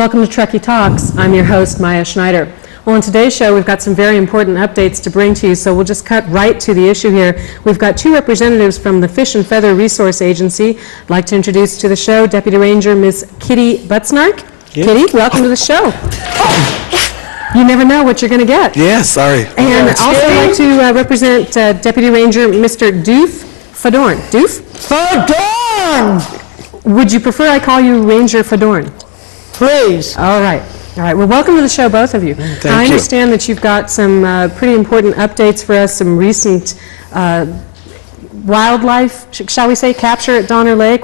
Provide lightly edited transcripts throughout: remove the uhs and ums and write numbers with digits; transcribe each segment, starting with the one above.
Welcome to Truckee Talks. I'm your host, Maya Schneider. Well, on today's show, we've got some very important updates to bring to you, so we'll just cut right to the issue here. We've got two representatives from the Fish and Feather Resource Agency. I'd like to introduce to the show Deputy Ranger Ms. Kitty Butsnark. Yeah. Kitty, welcome to the show. You never know what you're going to get. Yeah, sorry. And also I'd like to represent Deputy Ranger Mr. Doof Fadorn. Doof? Fadorn! Would you prefer I call you Ranger Fadorn? Please. All right. All right. Well, welcome to the show, both of you. Thank I you. understand that you've got some pretty important updates for us, some recent wildlife, shall we say, capture at Donner Lake.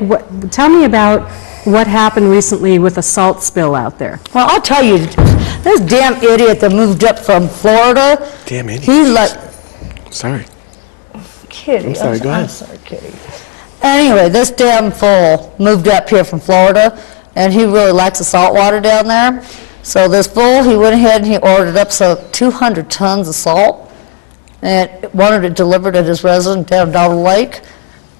Tell me about what happened recently with a salt spill out there. Well, I'll tell you, this damn idiot that moved up from Florida. Damn idiot. He's like, Sorry. Kitty. I'm sorry, go ahead. I'm sorry, Kitty. Anyway, this damn fool moved up here from Florida, and he really likes the salt water down there. So this fool, he went ahead and he ordered up 200 tons of salt, and wanted it delivered at his residence down Donner Lake.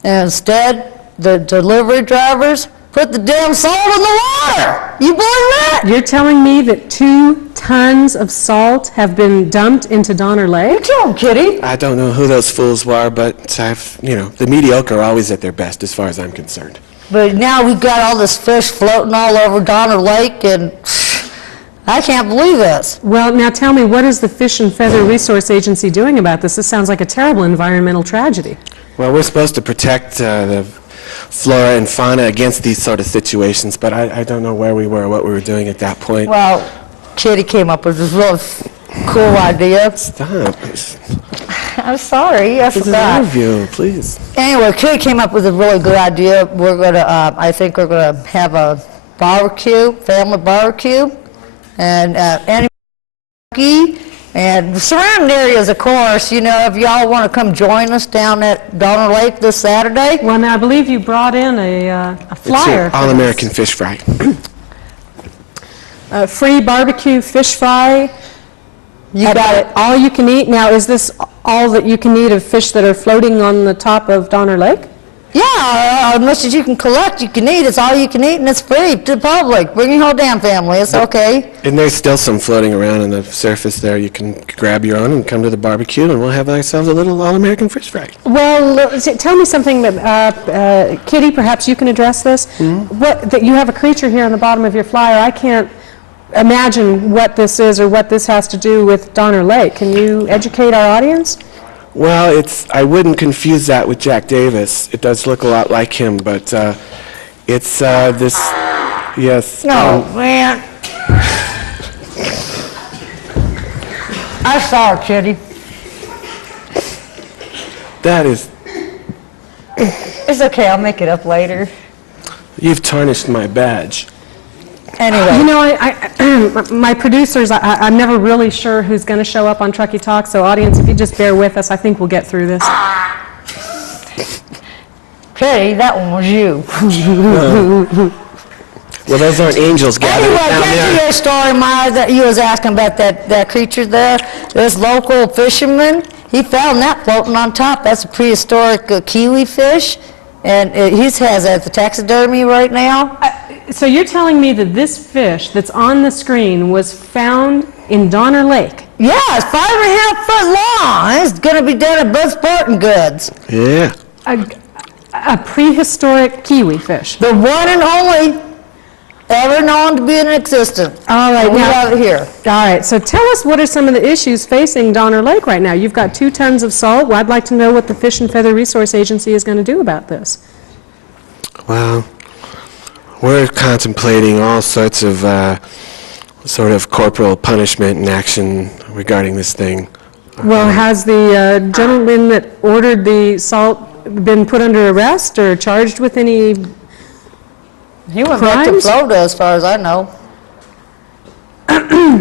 And instead, the delivery drivers put the damn salt in the water. You believe that? You're telling me that 2 tons of salt have been dumped into Donner Lake? Kill him, Kitty. I don't know who those fools were, but the mediocre are always at their best as far as I'm concerned. But now we've got all this fish floating all over Donner Lake, and I can't believe this. Well, now tell me, what is the Fish and Feather Resource Agency doing about this? This sounds like a terrible environmental tragedy. Well, we're supposed to protect the flora and fauna against these sort of situations, but I don't know where we were or what we were doing at that point. Well, Kitty came up with this real cool idea. Stop. I'm sorry, I This is an forgot. interview, please. Anyway, Kitty came up with a really good idea. We're gonna, I think we're gonna have a barbecue, family barbecue, and and surrounding areas, of course. You know, if y'all want to come join us down at Donner Lake this Saturday. Well, now I believe you brought in a flyer. It's an all-American fish fry. Free barbecue fish fry. You got it. All you can eat. Now, is this all that you can eat of fish that are floating on the top of Donner Lake? Yeah, as much as you can collect, you can eat. It's all you can eat, and it's free to the public. Bring your whole damn family. It's okay. And there's still some floating around on the surface there. You can grab your own and come to the barbecue, and we'll have ourselves a little all-American fish fry. Well, tell me something that, Kitty, perhaps you can address this. That you have a creature here on the bottom of your flyer. I can't imagine what this is or what this has to do with Donner Lake. Can you educate our audience? Well, I wouldn't confuse that with Jack Davis. It does look a lot like him, but it's this, yes. Oh, man. I saw her, Kitty. That is, It's okay, I'll make it up later. you've tarnished my badge. Anyway. You know, my producers, I'm never really sure who's going to show up on Truckee Talks, so audience, if you just bear with us, I think we'll get through this. Kitty, that one was you. Well, those aren't angels gathering Anyway, down back to there. your story, Maya, that you was asking about that creature there. This local fisherman, he found that floating on top. That's a prehistoric kiwi fish, and he has it at the taxidermy right now. So you're telling me that this fish that's on the screen was found in Donner Lake? Yeah, it's 5.5 foot long. It's going to be done at Bud Sporting Goods. Yeah. A prehistoric kiwi fish. The one and only ever known to be in existence. All right, We now- have it here. All right, so tell us what are some of the issues facing Donner Lake right now. You've got 2 tons of salt. Well, I'd like to know what the Fish and Feather Resource Agency is going to do about this. Well, we're contemplating all sorts of sort of corporal punishment and action regarding this thing. Well, has the gentleman that ordered the salt been put under arrest or charged with any He went back to crimes? Florida, as far as I know.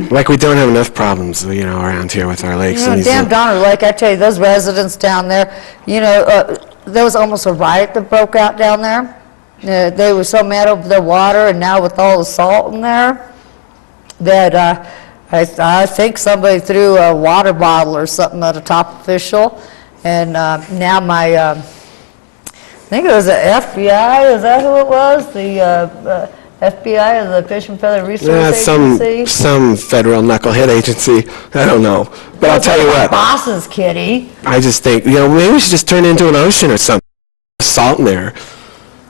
Like we don't have enough problems, around here with our lakes. You know, and these damn little- Donner Lake, I tell you, those residents down there, there was almost a riot that broke out down there. They were so mad over their water, and now with all the salt in there, that I think somebody threw a water bottle or something at a top official, and now I think it was the FBI, is that who it was? FBI or the Fish and Feather Resource Yeah, Agency? some federal knucklehead agency. I don't know. But I'll tell you what. Bosses, Kitty. I just think, maybe we should just turn it into an ocean or something. Salt in there.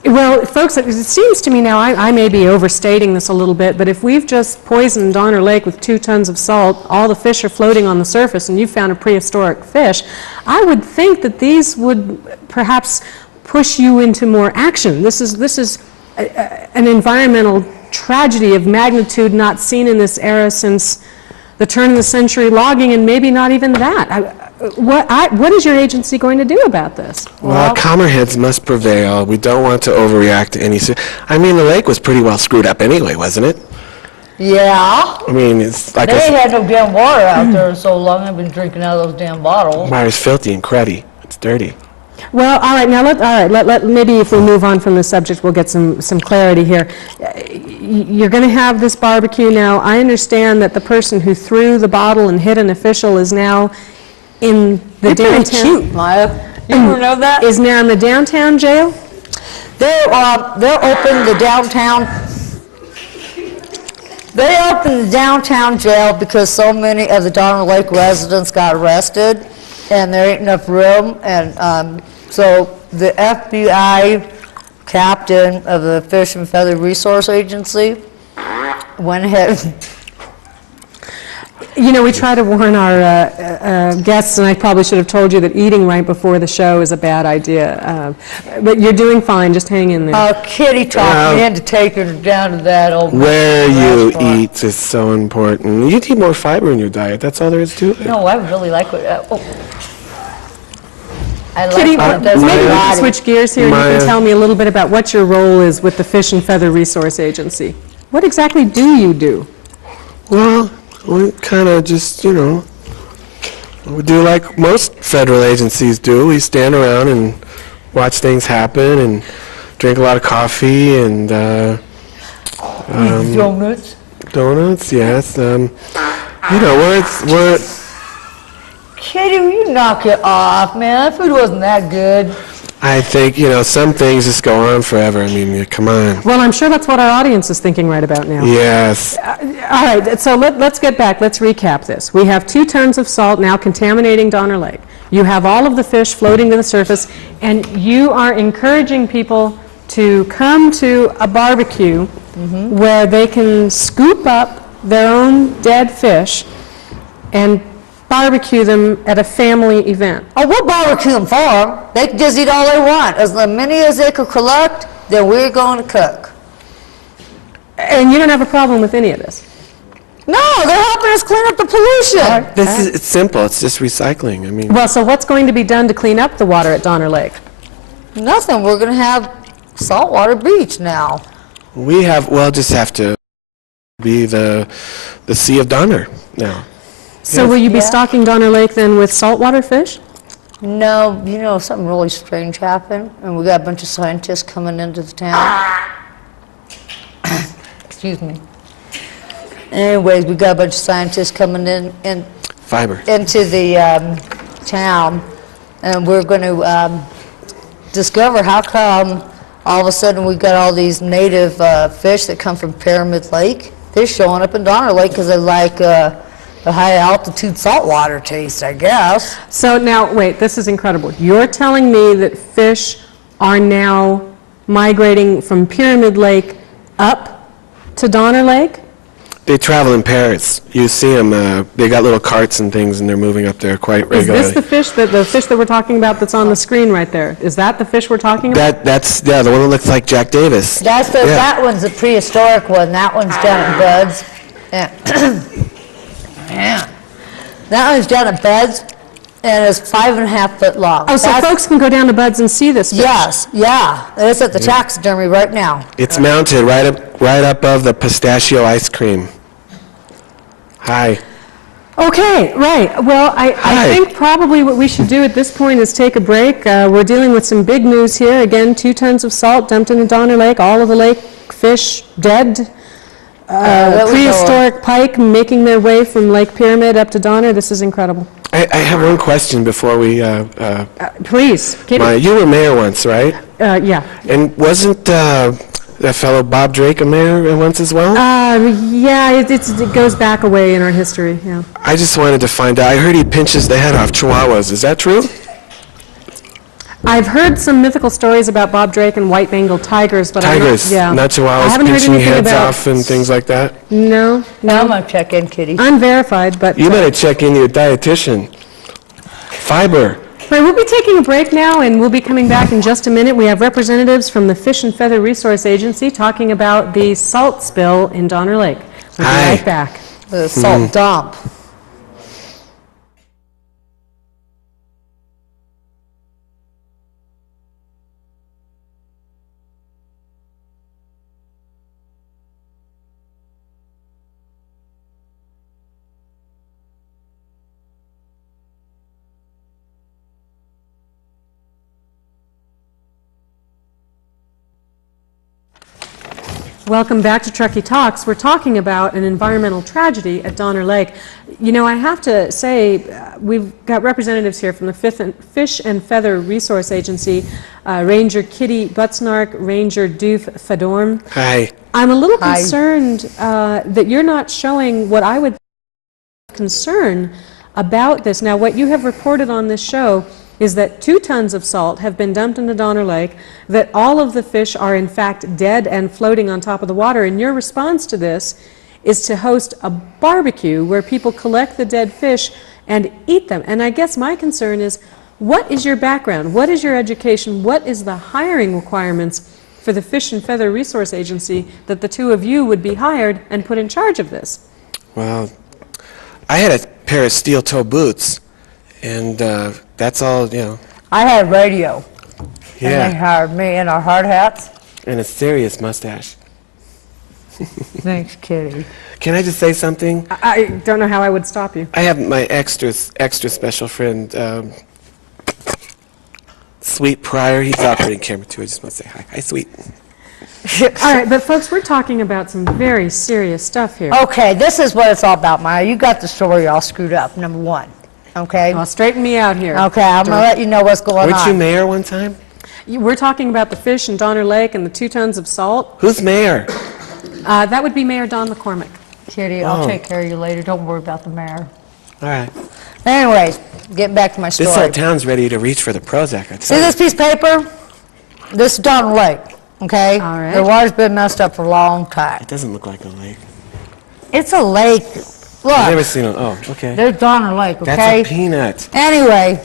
Well, folks, it seems to me now, I may be overstating this a little bit, but if we've just poisoned Donner Lake with 2 tons of salt, all the fish are floating on the surface, and you found a prehistoric fish, I would think that these would perhaps push you into more action. This is an environmental tragedy of magnitude not seen in this era since the turn of the century logging, and maybe not even that. What is your agency going to do about this? Well, calmer heads must prevail. We don't want to overreact to any... I mean, the lake was pretty well screwed up anyway, wasn't it? Yeah. I mean, it's like... They had no damn water out there so long. I've been drinking out of those damn bottles. Water's filthy and cruddy. It's dirty. Well, all right, now maybe if we move on from this subject, we'll get some clarity here. You're going to have this barbecue now. I understand that the person who threw the bottle and hit an official is now in the downtown. Cute, Maya. You ever know that? Is now in the downtown jail? They're open the downtown. They opened the downtown jail because so many of the Donner Lake residents got arrested, and there ain't enough room, and so the FBI captain of the Fish and Feather Resource Agency went ahead. We try to warn our guests, and I probably should have told you that eating right before the show is a bad idea. But you're doing fine. Just hang in there. Kitty talked me into taking her down to that old Where you restaurant. eat is so important. You need more fiber in your diet. That's all there is to it. No, I really like what... I like Kitty, what it does maybe to we the can body. switch gears here, and you Maya. can tell me a little bit about what your role is with the Fish and Feather Resource Agency. What exactly do you do? Well, we kind of just, we do like most federal agencies do. We stand around and watch things happen and drink a lot of coffee and Donuts. donuts, yes. We're Kitty, will you knock it off, man? That food wasn't that good. I think, some things just go on forever. I mean, come on. Well, I'm sure that's what our audience is thinking right about now. Yes. All right, so let's get back. Let's recap this. We have 2 tons of salt now contaminating Donner Lake. You have all of the fish floating to the surface, and you are encouraging people to come to a barbecue where they can scoop up their own dead fish and barbecue them at a family event. Oh, we'll barbecue them for them. They can just eat all they want. As many as they could collect, then we're going to cook. And you don't have a problem with any of this? No, they're helping us clean up the pollution. It's simple. It's just recycling. I mean, Well, so what's going to be done to clean up the water at Donner Lake? Nothing. We're going to have saltwater beach now. we'll just have to be the Sea of Donner now. So will you be Yeah. stocking Donner Lake then with saltwater fish? No, something really strange happened, and we got a bunch of scientists coming into the town. Excuse me. Anyways, we got a bunch of scientists coming in Fiber. into the town, and we're going to discover how come all of a sudden we got all these native fish that come from Pyramid Lake. They're showing up in Donner Lake because they like the high-altitude saltwater taste, I guess. So now, wait, this is incredible. You're telling me that fish are now migrating from Pyramid Lake up to Donner Lake? They travel in pairs. You see them. They got little carts and things, and they're moving up there quite Is regularly. this the fish that we're talking about that's on the screen right there? Is that the fish we're talking about? That's the one that looks like Jack Davis. That one's a prehistoric one. That one's down at Bud's. Yeah. Yeah. That one's down at Bud's, and it's 5.5 foot long. Oh, so folks can go down to Bud's and see this fish? Yes, yeah. It's at the taxidermy right now. It's mounted right up above the pistachio ice cream. Hi. Okay, right. Well, I Hi. think probably what we should do at this point is take a break. We're dealing with some big news here. Again, 2 tons of salt dumped into Donner Lake, all of the lake fish dead. That was Prehistoric pike making their way from Lake Pyramid up to Donner. This is incredible. I have one question before we... Please, Kitty. You were mayor once, right? Yeah. And wasn't that fellow Bob Drake a mayor once as well? Yeah, it goes back a way in our history, yeah. I just wanted to find out. I heard he pinches the head off chihuahuas. Is that true? I've heard some mythical stories about Bob Drake and white Bengal tigers, but Tigers, not chihuahuas, I haven't heard pinching anything heads about off and things like that? No, Now I'm no. going to check in, Kitty. Unverified, but... You better check in your dietitian. Fiber. Right, we'll be taking a break now, and we'll be coming back in just a minute. We have representatives from the Fish and Feather Resource Agency talking about the salt spill in Donner Lake. We'll be Hi. right back. The salt dump. Welcome back to Truckee Talks. We're talking about an environmental tragedy at Donner Lake. You know, I have to say, we've got representatives here from the Fish and Feather Resource Agency, Ranger Kitty Butsnark, Ranger Doof Fedorm. Hi. I'm a little Hi. concerned that you're not showing what I would concern about this. Now, what you have reported on this show is that 2 tons of salt have been dumped into Donner Lake, that all of the fish are in fact dead and floating on top of the water, and your response to this is to host a barbecue where people collect the dead fish and eat them. And I guess my concern is, what is your background? What is your education? What is the hiring requirements for the Fish and Feather Resource Agency that the 2 of you would be hired and put in charge of this? Well, I had a pair of steel-toe boots, and that's all, you know. I had radio. And they Yeah, hired me in our hard hats. and a serious mustache. Thanks, Kitty. Can I just say something? I don't know how I would stop you. I have my extra special friend, Sweet Pryor. He's operating camera too. I just want to say hi. Hi, Sweet. All right, but folks, we're talking about some very serious stuff here. Okay, this is what it's all about, Maya. You got the story all screwed up, number 1. Okay? Well, straighten me out here. Okay, I'm going to let you know what's going Weren't you on. mayor one time? We're talking about the fish in Donner Lake and the 2 tons of salt. Who's mayor? That would be Mayor Don McCormick. Kitty, I'll Oh. take care of you later. Don't worry about the mayor. All right. Anyways, getting back to my story. This whole town's ready to reach for the Prozac. I See tell you. this piece of paper? This is Donner Lake, okay? All right. The water's been messed up for a long time. It doesn't look like a lake. It's a lake. I've never Look, seen it. Oh, okay. there's Donner Lake, That's okay? a peanut. Anyway,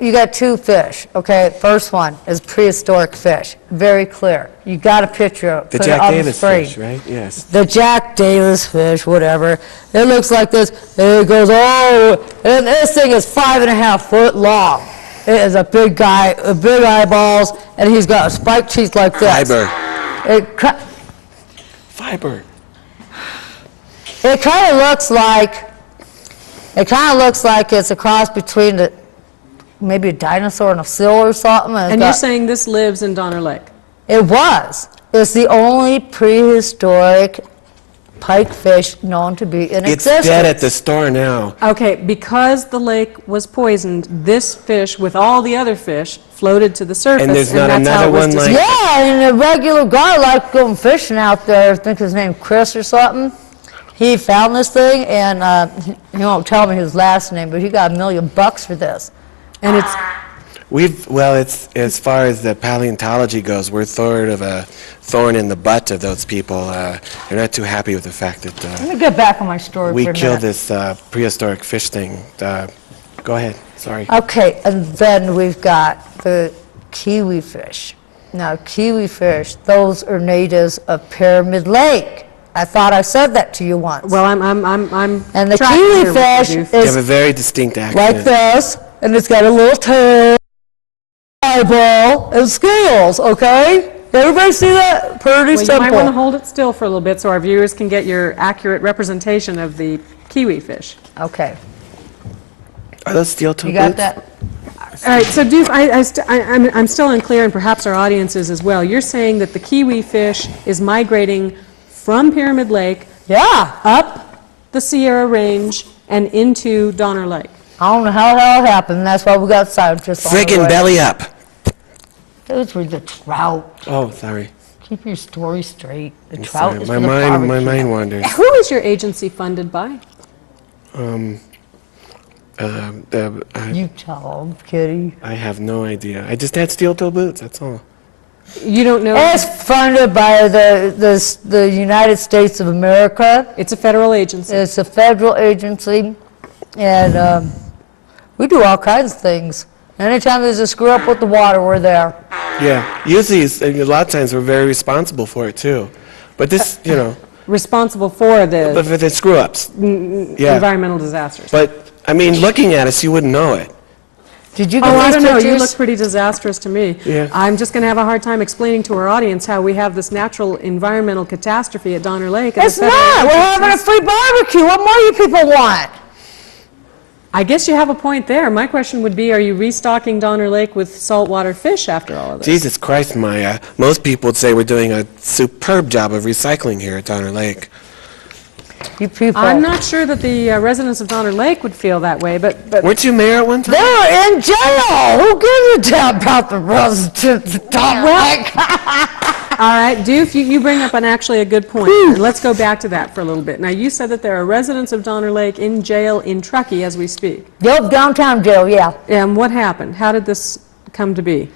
you got 2 fish, okay? First one is prehistoric fish, very clear. You got a picture of it. The put it Jack on the Davis screen. fish, right? Yes. The Jack Davis fish, whatever. It looks like this. It goes and this thing is 5.5 foot long. It is a big guy, big eyeballs, and he's got spiked teeth like this. Fiber. Fiber. It kind of looks like it's a cross between maybe a dinosaur and a seal or something. And you're saying this lives in Donner Lake? It was. It's the only prehistoric pike fish known to be in It's existence. dead at the store now. Okay, because the lake was poisoned, this fish with all the other fish floated to the surface. And there's not that's how another it was one like- dis- Yeah, and a regular guy like going fishing out there, I think his name Chris or something. He found this thing, and he won't tell me his last name, but he got $1 million for this. And it's It's as far as the paleontology goes, we're sort of a thorn in the butt of those people. They're not too happy with the fact that Let me get back on my story we for a killed minute. this prehistoric fish thing. Go ahead. Sorry. Okay, and then we've got the kiwi fish. Now, kiwi fish, those are natives of Pyramid Lake. I thought I said that to you once. well, I'm And the tracking kiwi here with you, fish Doof. They have a is very distinct accent. like this, and it's got a little tail, eyeball, and scales, okay? Everybody see that? Pretty Well, you simple. might want to hold it still for a little bit so our viewers can get your accurate representation of the kiwi fish. Okay, Are those steel-toe you got boots? that? All right, so Doof, I'm still unclear, and perhaps our audience is as well. You're saying that the kiwi fish is migrating from Pyramid Lake Yeah. up the Sierra Range and into Donner Lake. I don't know how the hell it happened. That's why we got scientists on the Friggin' way. belly up. Those were the trout. Oh, sorry. Keep your story straight. The I'm trout sorry, is my for the mind barbecue. wanders. Who is your agency funded by? You tell them, Kitty. I have no idea. I just had steel-toe boots, that's all. You don't know? It's funded by the United States of America. It's a federal agency. It's a federal agency, and we do all kinds of things. Anytime there's a screw up with the water, we're there. Yeah, usually, a lot of times we're very responsible for it too. But this, Responsible for the but for the screw-ups. Yeah. environmental disasters. But, I mean, looking at us, you wouldn't know it. Did you Oh, get I these don't know. You pictures? look pretty disastrous to me. Yeah. I'm just going to have a hard time explaining to our audience how we have this natural environmental catastrophe at Donner Lake. and It's the federal not. We're having a agencies- free barbecue. What more you people want? I guess you have a point there. My question would be, are you restocking Donner Lake with saltwater fish after all of this? Jesus Christ, Maya. Most people would say we're doing a superb job of recycling here at Donner Lake. You people. I'm not sure that the residents of Donner Lake would feel that way, but Weren't you mayor at one time? They're in jail. Who gives a damn about the residents of Donner Lake? all right, Doof, you bring up actually a good point. And let's go back to that for a little bit. Now, you said that there are residents of Donner Lake in jail in Truckee as we speak. Yep, downtown jail, yeah. And what happened? How did this come to be?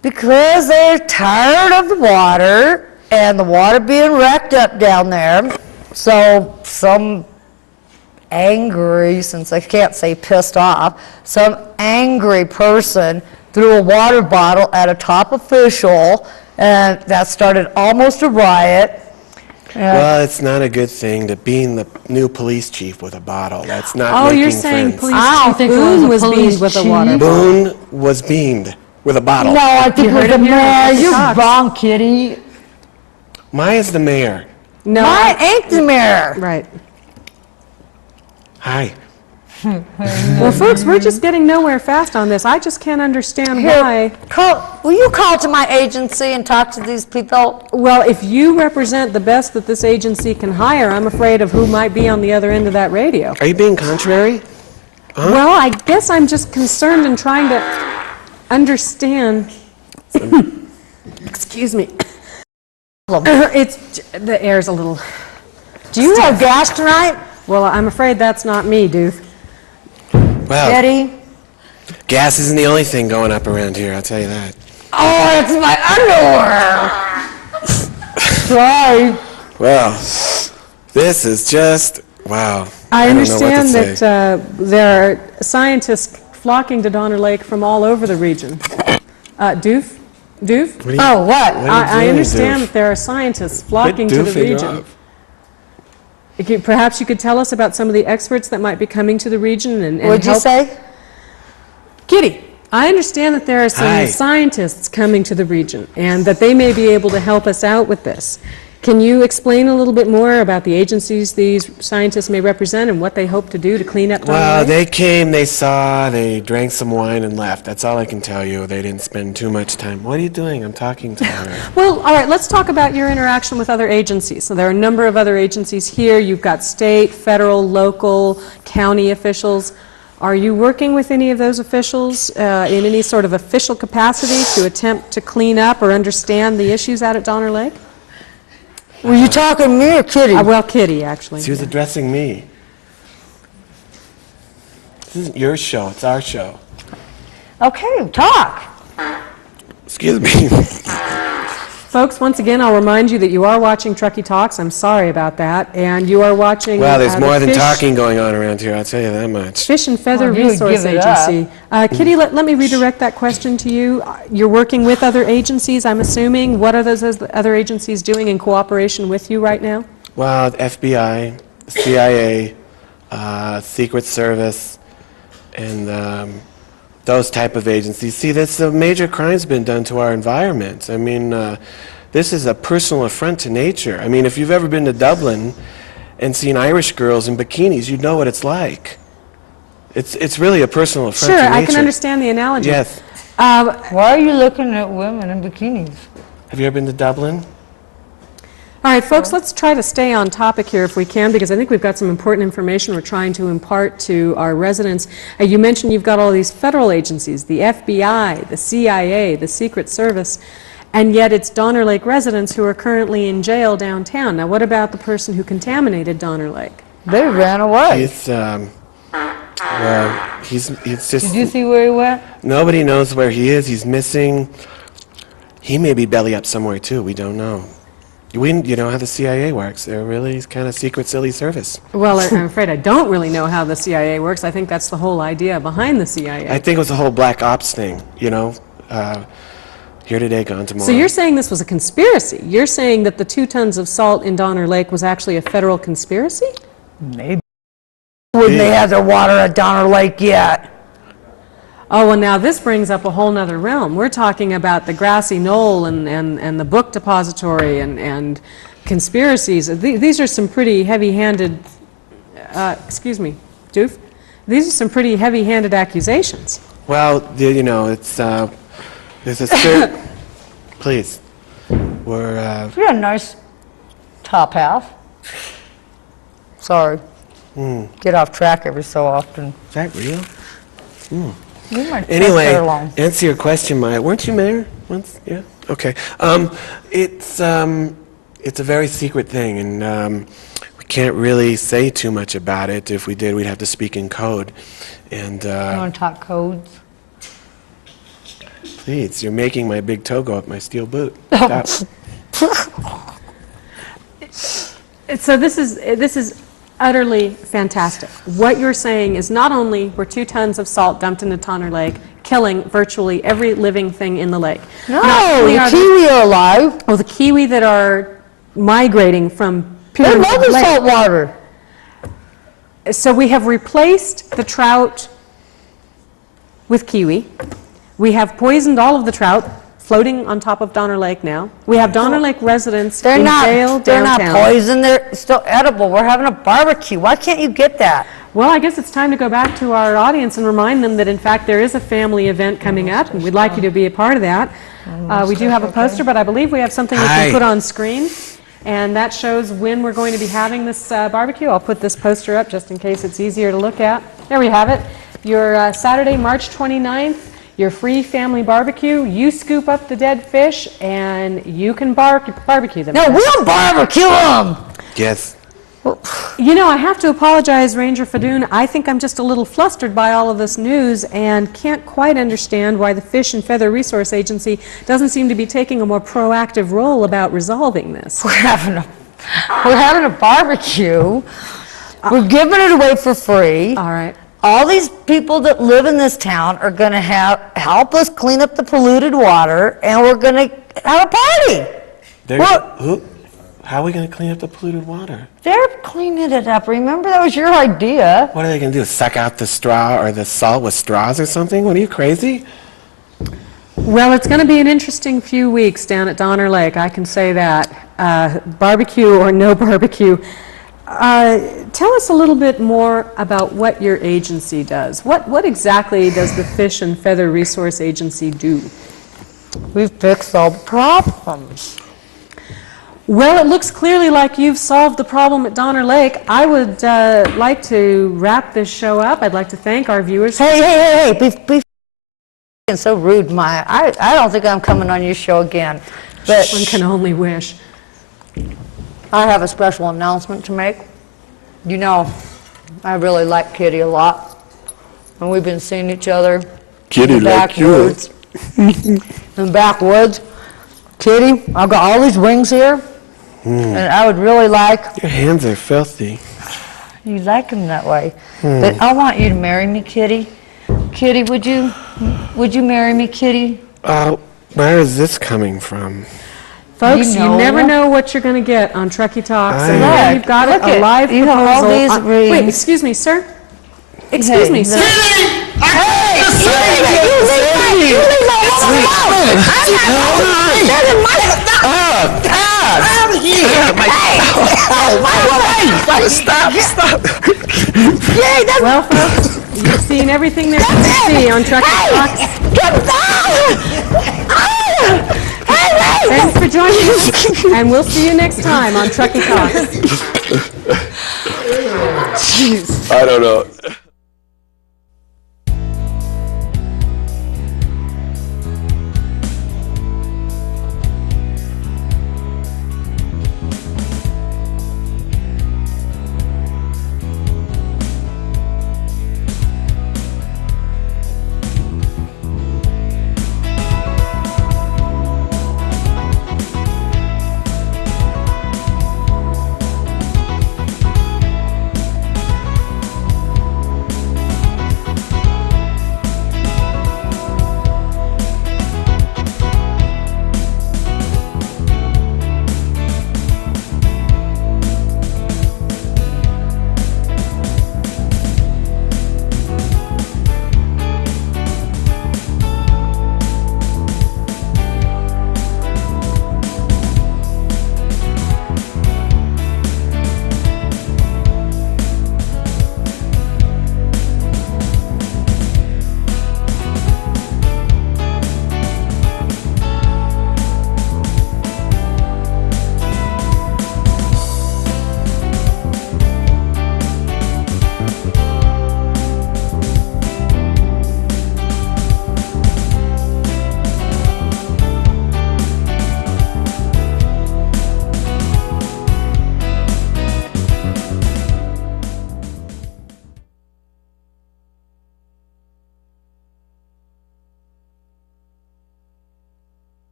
Because they're tired of the water and the water being wrecked up down there. So some angry, since I can't say pissed off, some angry person threw a water bottle at a top official, and that started almost a riot. Well, it's not a good thing to being the new police chief with a bottle. That's not Oh, making you're saying friends. Police I don't Chief think it was Boone a was police beamed with a water chief. bottle. Boone was beamed with a bottle. No, I think You it was heard the it here on mayor. Truckee You're Talks. wrong, Kitty. Maya's the mayor. No, Mine ain't the mayor. right. Hi. Well, folks, we're just getting nowhere fast on this. I just can't understand why. Here, will you call to my agency and talk to these people? Well, if you represent the best that this agency can hire, I'm afraid of who might be on the other end of that radio. Are you being contrary? Well, I guess I'm just concerned and trying to understand. Excuse me. It's the air's a little. Do you have gas tonight? Well, I'm afraid that's not me, Doof. Well, Eddie? gas isn't the only thing going up around here, I'll tell you that. Oh, it's my underwear. Sorry. Well, this is just, wow. I don't know what to understand say. that there are scientists flocking to Donner Lake from all over the region. Doof? Doof? What are you- Oh, what? what are you I doing, understand Doof? that there are scientists flocking Quit to the doofing region. off. Perhaps you could tell us about some of the experts that might be coming to the region and What'd you help. say? Kitty, I understand that there are some Hi. scientists coming to the region and that they may be able to help us out with this. Can you explain a little bit more about the agencies these scientists may represent and what they hope to do to clean up Donner Well, Lake? they came, they saw, they drank some wine and left. That's all I can tell you. They didn't spend too much time. What are you doing? I'm talking to her. Well, all right, let's talk about your interaction with other agencies. So there are a number of other agencies here. You've got state, federal, local, county officials. Are you working with any of those officials in any sort of official capacity to attempt to clean up or understand the issues out at Donner Lake? Were you talking to me or Kitty? Well, Kitty, actually. She was addressing me. This isn't your show, it's our show. Okay, talk. Excuse me. Folks, once again, I'll remind you that you are watching Truckee Talks. I'm sorry about that. And you are watching Well, there's the more than Fish- talking going on around here, I'll tell you that much. Fish and Feather Well, you would Resource give it up. Agency. Kitty, let me redirect that question to you. You're working with other agencies, I'm assuming. What are those other agencies doing in cooperation with you right now? Well, FBI, CIA, Secret Service, and those type of agencies. See, this a major crime's been done to our environment. I mean, this is a personal affront to nature. I mean, if you've ever been to Dublin and seen Irish girls in bikinis, you'd know what it's like. It's really a personal affront Sure, to nature. I can understand the analogy. Yes. Why are you looking at women in bikinis? Have you ever been to Dublin? All right, folks, let's try to stay on topic here if we can, because I think we've got some important information we're trying to impart to our residents. You mentioned you've got all these federal agencies, the FBI, the CIA, the Secret Service. And yet it's Donner Lake residents who are currently in jail downtown. Now, what about the person who contaminated Donner Lake? They ran away. He's it's just... Did you see where he went? Nobody knows where he is. He's missing. He may be belly up somewhere, too. We don't know. You know how the CIA works. They're really kind of secret, silly service. Well, I'm afraid I don't really know how the CIA works. I think that's the whole idea behind the CIA. I think it was the whole black ops thing, you know. Here today, gone tomorrow. So you're saying this was a conspiracy? You're saying that the 2 tons of salt in Donner Lake was actually a federal conspiracy? Maybe. Wouldn't they have their water at Donner Lake yet? Oh, well, now this brings up a whole nother realm. We're talking about the grassy knoll and the book depository and conspiracies. These are some pretty heavy-handed, excuse me, Doof? These are some pretty heavy-handed accusations. Well, you know, it's, there's a certain... Please. We're, You got a nice top half. Sorry. Get off track every so often. Is that real? You might Anyway, there long. answer your question, Maya. Weren't you mayor once? Yeah? Okay. It's a very secret thing, and we can't really say too much about it. If we did, we'd have to speak in code. And, You want to talk codes? please, you're making my big toe go up my steel boot. Stop. So this is utterly fantastic. What you're saying is not only were 2 tons of salt dumped into Donner Lake, killing virtually every living thing in the lake. No, Not only the are kiwi are alive. Oh, the kiwi that are migrating from They Pyramid love the Lake. salt water. So we have replaced the trout with kiwi. We have poisoned all of the trout floating on top of Donner Lake now. We have Donner Lake residents They're in not. jail They're downtown. not poison. They're still edible. We're having a barbecue. Why can't you get that? Well, I guess it's time to go back to our audience and remind them that, in fact, there is a family event coming up, and we'd like you to be a part of that. We do have a poster, but I believe we have something we Hi. can put on screen, and that shows when we're going to be having this barbecue. I'll put this poster up just in case it's easier to look at. There we have it. Your Saturday, March 29th, your free family barbecue. You scoop up the dead fish, and you can barbecue them. No, we'll barbecue them. Yes. You know, I have to apologize, Ranger Fadoon. I think I'm just a little flustered by all of this news and can't quite understand why the Fish and Feather Resource Agency doesn't seem to be taking a more proactive role about resolving this. We're having a barbecue. We're giving it away for free. All right. All these people that live in this town are going to help us clean up the polluted water, and we're going to have a party. How are we going to clean up the polluted water? They're cleaning it up. Remember, that was your idea. What are they going to do, suck out the straw or the salt with straws or something? What, are you crazy? Well, it's going to be an interesting few weeks down at Donner Lake, I can say that. Barbecue or no barbecue. Tell us a little bit more about what your agency does. What exactly does the Fish and Feather Resource Agency do? We fixed all the problems. Well, it looks clearly like you've solved the problem at Donner Lake. I would like to wrap this show up. I'd like to thank our viewers. Hey, be so rude, Maya. I don't think I'm coming on your show again. But One can only wish. I have a special announcement to make. You know, I really like Kitty a lot. And we've been seeing each other Kitty in the like you. backwoods. In the backwoods. Kitty, I've got all these rings here. And I would really like... Your hands are filthy. You like them that way. But I want you to marry me, Kitty. Kitty, would you marry me, Kitty? Where is this coming from? Folks, You you know. never know what you're going to get on Truckee Talks. I And know. now you've got Look a at- live you proposal. have all these on- rings. Wait, excuse me, sir. Excuse me, sir. Well, folks, you've seen everything there is to see on Truckee Talks. Thanks for joining us, and we'll see you next time on Truckee Talks. I don't know.